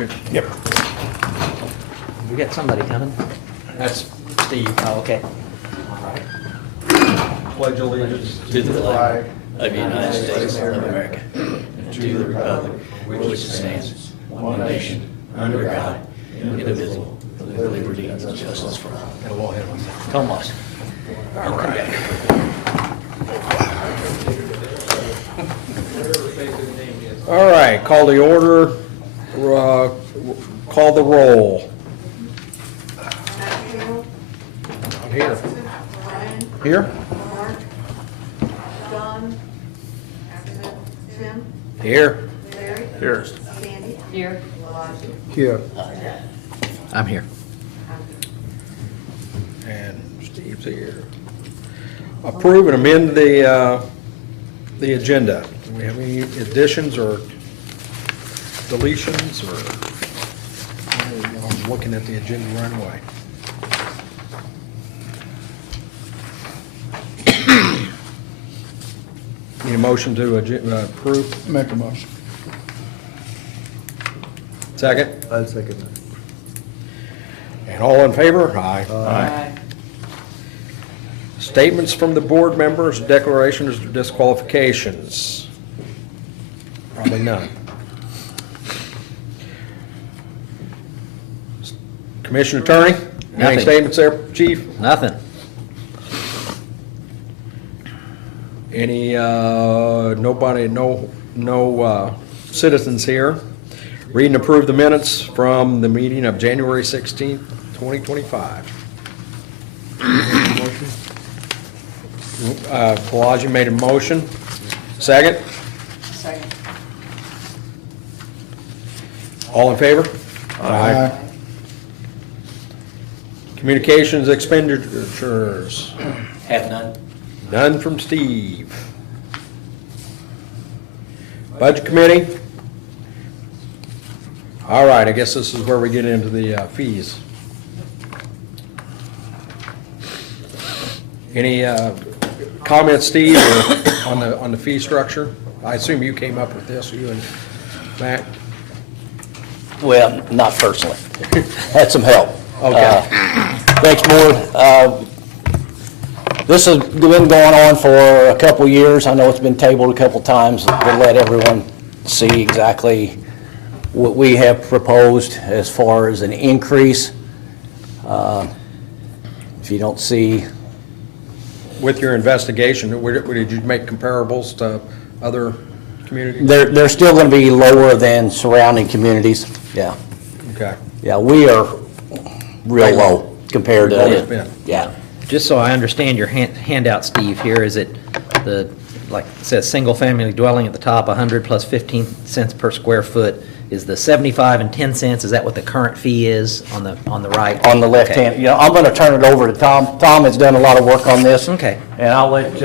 Richard? Yep. We got somebody coming. That's Steve. Oh, okay. Pledge allegiance To the flag of the United States of America, and to the republic for which it stands, one nation, under God, indivisible, with liberty and justice for all. Got a little ahead of myself. Tomas. All right. All right, call the order, call the roll. Hatfield, Not here. Brian, Here? Mark, Don, Tim, Here. Larry. Here. Sandy. Here. Elijah. Here. I'm here. And Steve's here. Approve and amend the agenda. Do we have any additions or deletions or? I'm looking at the agenda right away. Need a motion to approve? Make a motion. Second? I'll second that. And all in favor? Aye. Aye. Statements from the board members, declarations or disqualifications? Probably none. Commissioner Attorney? Any Nothing. statements there, Chief? Nothing. Any, nobody, no citizens here? Read and approve the minutes from the meeting of January 16th, 2025. Pelagia made a motion. Second? Second. All in favor? Communications expenditures. Have none. None from Steve. Budget Committee? All right, I guess this is where we get into the fees. Any comments, Steve, or on the fee structure? I assume you came up with this, you and Mac? Well, not personally. Had some help. Okay. Thanks, Board. This has been going on for a couple of years. I know it's been tabled a couple times to let everyone see exactly what we have proposed as far as an increase. If you don't see, With your investigation, did you make comparables to other communities? they're still going to be lower than surrounding communities. Yeah, Okay. yeah, we are real low compared We've always to, been. yeah. Just so I understand your handout, Steve, here, is it the, like it says, single-family dwelling at the top, 100 plus 15 cents per square foot, is the 75 and 10 cents, is that what the current fee is on the right? On the left Okay. hand, you know, I'm going to turn it over to Tom. Tom has done a lot of work on this. Okay. And I'll let,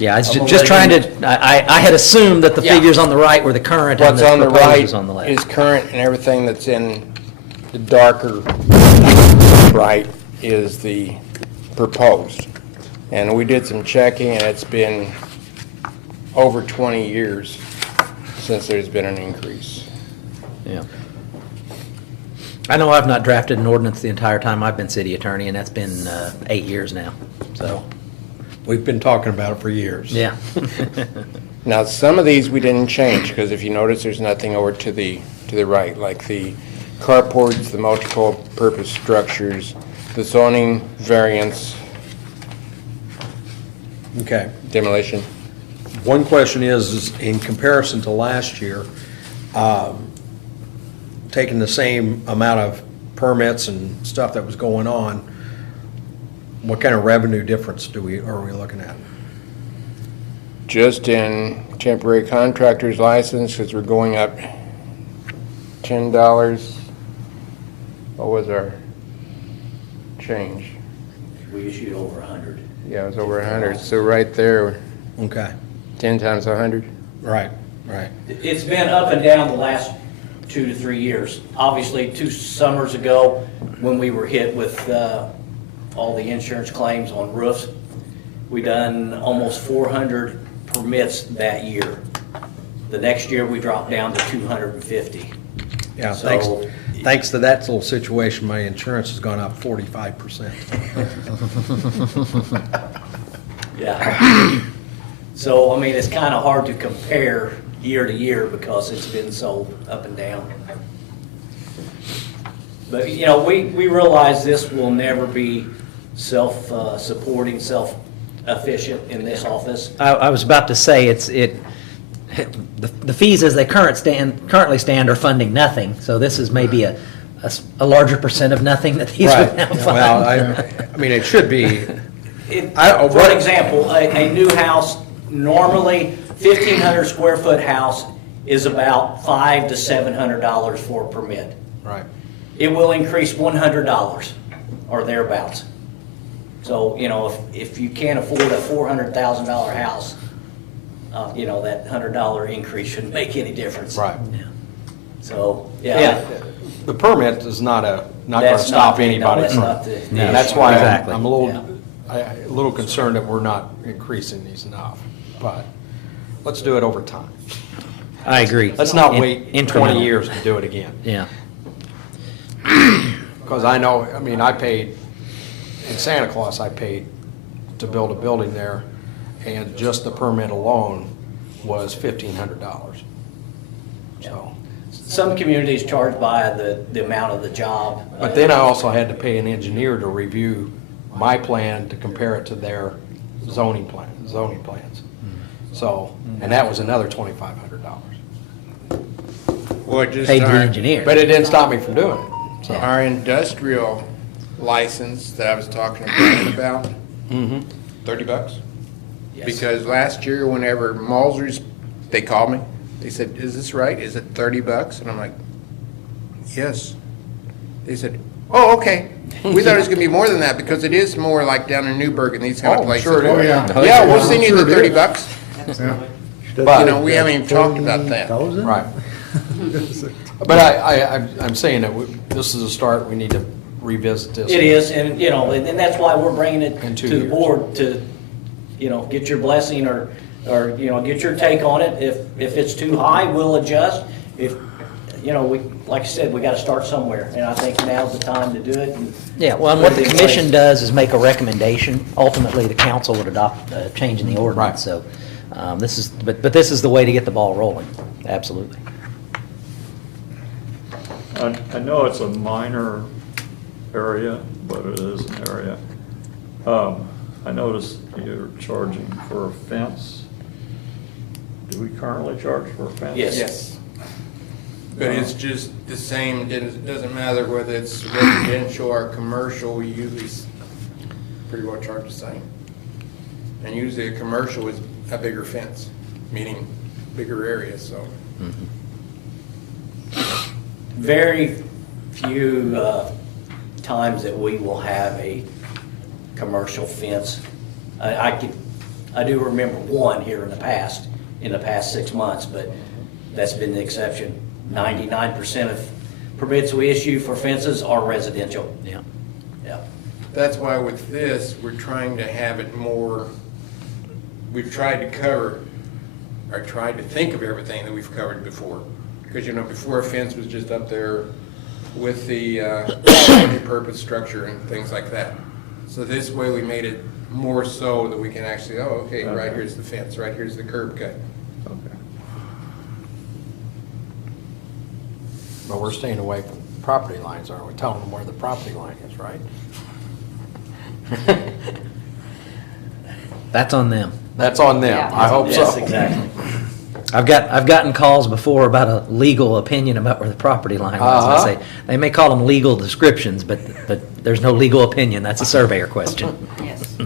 Yeah, I was I'm gonna just let trying him- to, I had assumed that the Yeah. figures on the right were the current and What's the on the proposed right was on the left. is current, and everything that's in the darker right is the proposed. And we did some checking, and it's been over 20 years since there's been an increase. Yeah. I know I've not drafted an ordinance the entire time I've been city attorney, and that's been 8 years now, so, We've been talking about it for years. yeah. Now, some of these we didn't change, because if you notice, there's nothing over to the right, like the carports, the multiple purpose structures, the zoning variance, Okay. demolition. One question is in comparison to last year, taking the same amount of permits and stuff that was going on, what kind of revenue difference are we looking at? Just in temporary contractor's license, because we're going up $10. What was our change? we issued over 100. Yeah, it was over 100. So right there, Okay, 10 times 100. right, right. It's been up and down the last 2 to 3 years. Obviously, 2 summers ago, when we were hit with all the insurance claims on roofs, we done almost 400 permits that year. The next year, we dropped down to 250. Yeah, So- thanks to that little situation, my insurance has gone up 45%. Yeah. So, I mean, it's kind of hard to compare year to year because it's been so up and down. But, you know, we realize this will never be self-supporting, self-efficient in this office. I was about to say, the fees as they currently stand are funding nothing, so this is maybe a larger percent of nothing that these would now fund. Well, I mean, it should be, For an example, a new house, normally 1,500 square foot house is about $500 to $700 for a permit. right. It will increase $100 or thereabouts. So, you know, if you can't afford a $400,000 house, you know, that $100 increase shouldn't make any difference. Right. So, Yeah. yeah. The permit is not going to That's stop not- no, anybody that's from. not the- And that's why Exactly. I'm Yeah. a little concerned that we're not increasing these enough. But let's do it over time. I agree. Let's not wait 20 Incremental. years to do it again. Yeah. Because I know, I mean, I paid, in Santa Claus, I paid to build a building there, and just the permit alone was $1,500. So, Some communities charge by the amount of the job. but then I also had to pay an engineer to review my plan to compare it to their zoning plans. So, and that was another $2,500. Well, just Paid the our- engineer. But it didn't stop me from doing it. So, Our industrial license that I was talking to Brian about, $30. Yes. Because last year, whenever Malzers, they called me, they said, is this right? Is it $30? And I'm like, yes. They said, oh, okay. We thought it was gonna be more than that because it is more like down in Newburgh and these kind of Oh, places. sure it is. yeah. Yeah, we'll send you the Sure it is. $30. But- You know, we haven't even talked about that. right. But I'm saying that this is a start, we need to revisit this. It is, and, you know, and that's why we're bringing it In to 2 the years. board to, you know, get your blessing or, you know, get your take on it. If it's too high, we'll adjust. If, you know, like I said, we gotta start somewhere, and I think now's the time to do it. And Yeah, well, and what put the it in commission place. does is make a recommendation. Ultimately, the council would adopt a change in the Right. ordinance, so but this is the way to get the ball rolling, absolutely. I know it's a minor area, but it is an area. I noticed you're charging for a fence. Do we currently charge for a fence? Yes. Yes. But it's just the same, it doesn't matter whether it's residential or commercial, we usually pretty well charge the same. And usually a commercial is a bigger fence, meaning bigger area, so. Very few times that we will have a commercial fence. I do remember one here in the past 6 months, but that's been the exception. 99% of permits we issue for fences are residential. Yeah. Yeah. That's why with this, we're trying to have it more, we've tried to cover, or tried to think of everything that we've covered before. Because, you know, before a fence was just up there with the multi-purpose structure and things like that. So this way we made it more so that we can actually, oh, okay, right here's the fence, right here's the curb cut. Okay. But we're staying away from property lines, aren't we? Telling them where the property line is, right? That's on them. That's on them. Yeah. I hope so. Yes, exactly. I've gotten calls before about a legal opinion about where the property line was. And I say, they may call them legal descriptions, but there's no legal opinion. That's a surveyor question. Yes.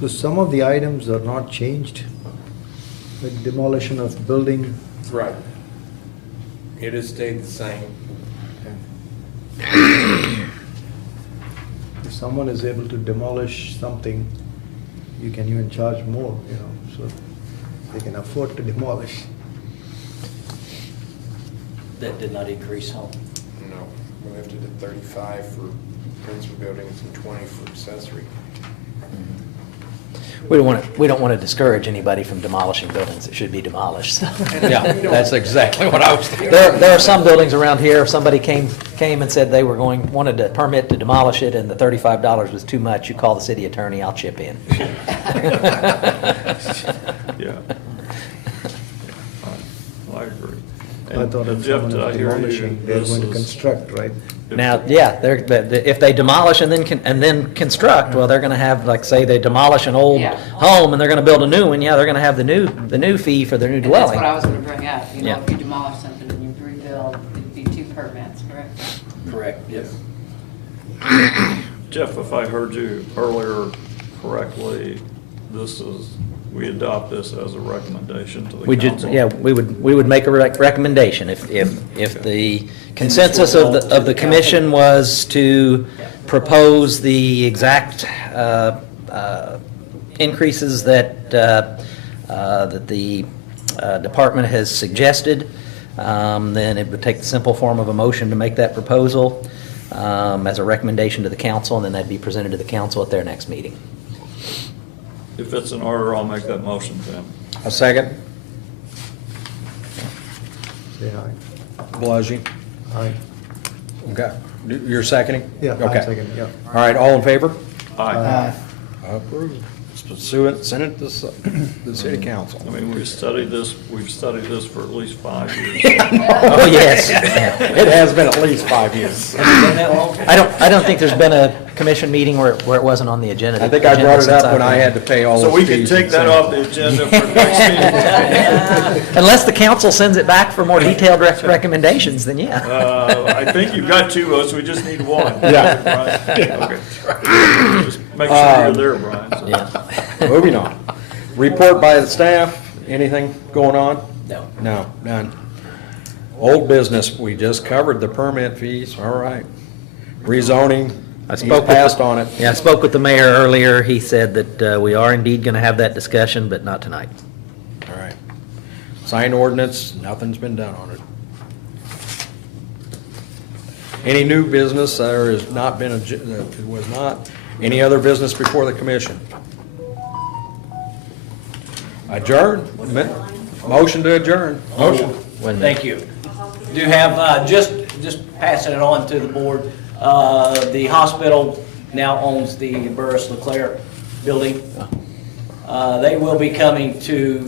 So some of the items are not changed, like demolition of building. Right. It has stayed the same. If someone is able to demolish something, you can even charge more, you know, so they can afford to demolish. That did not increase home. No, we lifted it 35 for principal buildings and 20 for accessory. we don't want to discourage anybody from demolishing buildings that should be demolished, so. Yeah, that's exactly what I was thinking. There are some buildings around here, if somebody came and said they wanted a permit to demolish it and the $35 was too much, you call the city attorney, I'll chip in. Yeah. I agree. I thought And if Jeff, someone did I is hear you? demolishing, they're This going to is- construct, right? Now, yeah, if they demolish and then construct, well, they're gonna have, like, say, they demolish an old Yeah. home and they're gonna build a new one, yeah, they're gonna have the new fee for their new And that's what I dwelling. was gonna bring up, you know, Yeah. if you demolish something and you rebuild, it'd be 2 permits, correct? Correct, yes. Jeff, if I heard you earlier correctly, we adopt this as a recommendation to the We just, council? yeah, we would make a recommendation if the consensus of the commission was to propose the exact increases that the department has suggested, then it would take the simple form of a motion to make that proposal as a recommendation to the council, and then that'd be presented to the council at their next meeting. If it's in order, I'll make that motion, Tim. A second, Say aye. Balaji. Aye. Okay, you're seconding? Yeah, Okay. I second, yeah. All right, all in favor? Aye. Approved. Send it to the city council. I mean, we've studied this for at least 5 years. Oh, yes. It has been at least 5 years. I don't think there's been a commission meeting where it wasn't on the agenda. I think I brought it up when I had to pay all So those we fees. can take that off the agenda for next meeting. Unless the council sends it back for more detailed recommendations, then yeah. I think you've got 2 votes, we just need 1. Yeah. Brian? Okay. Just make sure you're there, Brian. so. Yeah. Moving on. Report by the staff, anything going on? No. No, none. Old business, we just covered the permit fees, all right. Rezoning, he's passed on it. Yeah, I spoke with the mayor earlier. He said that we are indeed going to have that discussion, but not tonight. All right. Sign ordinance, nothing's been done on it. Any new business, there has not been, it was not, any other business before the commission? Adjourn, motion to adjourn. Motion. Thank you. Do have, just passing it on to the board, the hospital now owns the Burris Leclerc building. They will be coming to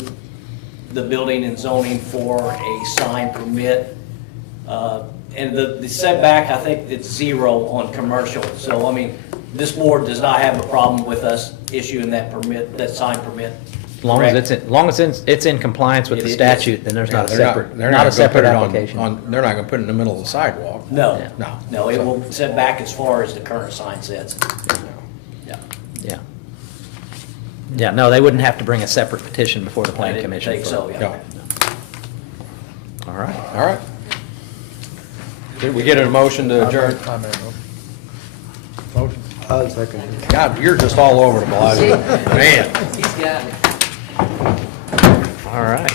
the building and zoning for a sign permit. And the setback, I think it's 0 on commercial. So, I mean, this board does not have a problem with us issuing that permit, that sign permit. As long as it's in compliance with the It is. statute, then there's not a They're separate, they're not a gonna put separate it on- application. They're not gonna put it in the middle of the sidewalk. No, No. no, it will set back as far as the current sign says. Yeah. Yeah. Yeah, no, they wouldn't have to bring a separate petition before the I planning didn't commission. think for- so, yeah. Yeah. All right. All right. Did we get a motion to adjourn? I'll second it. God, you're just all over the place. Man. He's got it. All right.